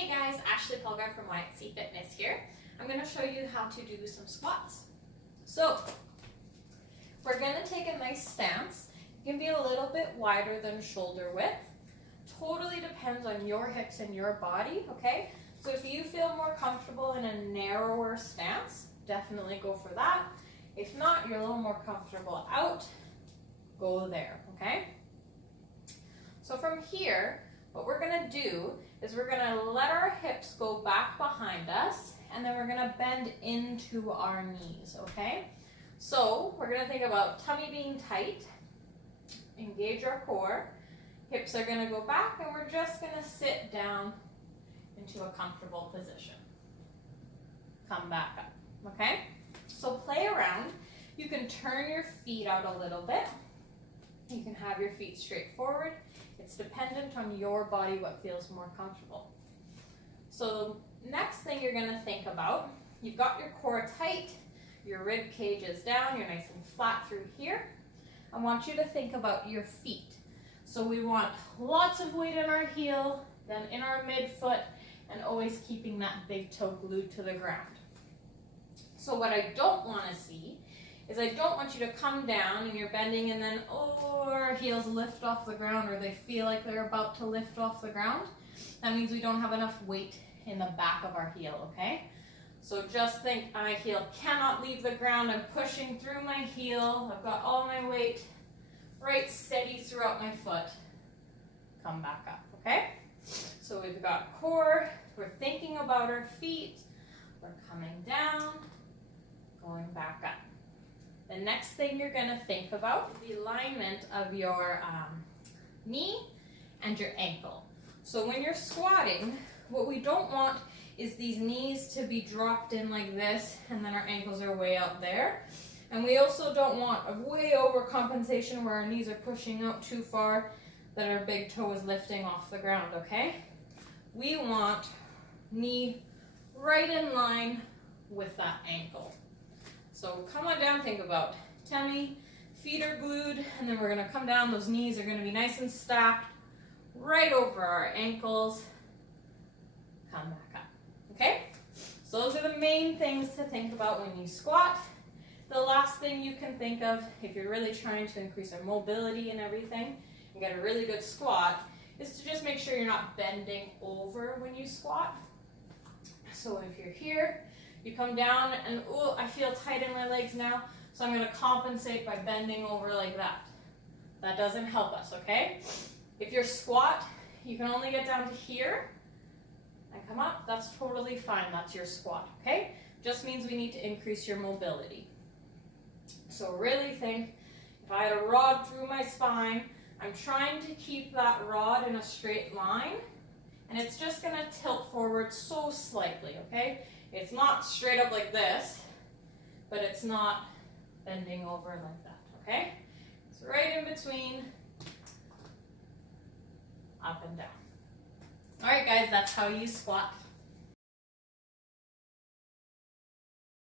Hey guys, Ashley Polgar from YXC Fitness here. I'm going to show you how to do some squats. So, we're going to take a nice stance. You can be a little bit wider than shoulder width. Totally depends on your hips and your body, okay? So if you feel more comfortable in a narrower stance, definitely go for that. If not, you're a little more comfortable out, go there, okay? So from here, what we're going to do is we're going to let our hips go back behind us, and then we're going to bend into our knees, okay? So we're going to think about tummy being tight, engage our core, hips are going to go back, and we're just going to sit down into a comfortable position. Come back up, okay? So play around. You can turn your feet out a little bit. You can have your feet straight forward. It's dependent on your body what feels more comfortable. So next thing you're going to think about, you've got your core tight, your rib cage is down, you're nice and flat through here. I want you to think about your feet. So we want lots of weight in our heel, then in our midfoot, and always keeping that big toe glued to the ground. So what I don't want to see is I don't want you to come down and you're bending and then, oh, our heels lift off the ground or they feel like they're about to lift off the ground. That means we don't have enough weight in the back of our heel, okay? So just think, my heel cannot leave the ground. I'm pushing through my heel. I've got all my weight right steady throughout my foot. Come back up, okay? So we've got core, we're thinking about our feet, we're coming down, going back up. The next thing you're going to think about is the alignment of your knee and your ankle. So when you're squatting, what we don't want is these knees to be dropped in like this and then our ankles are way out there. And we also don't want a way overcompensation where our knees are pushing out too far that our big toe is lifting off the ground, okay? We want knee right in line with that ankle. So come on down, think about tummy, feet are glued, and then we're going to come down. Those knees are going to be nice and stacked right over our ankles. Come back up, okay? So those are the main things to think about when you squat. The last thing you can think of, if you're really trying to increase our mobility and everything, and get a really good squat, is to just make sure you're not bending over when you squat. So if you're here, you come down and, oh, I feel tight in my legs now, so I'm going to compensate by bending over like that. That doesn't help us, okay? If you're squat, you can only get down to here and come up. That's totally fine. That's your squat, okay? Just means we need to increase your mobility. So really think, if I had a rod through my spine, I'm trying to keep that rod in a straight line, and it's just going to tilt forward so slightly, okay? It's not straight up like this, but it's not bending over like that, okay? It's right in between, up and down. All right, guys, that's how you squat.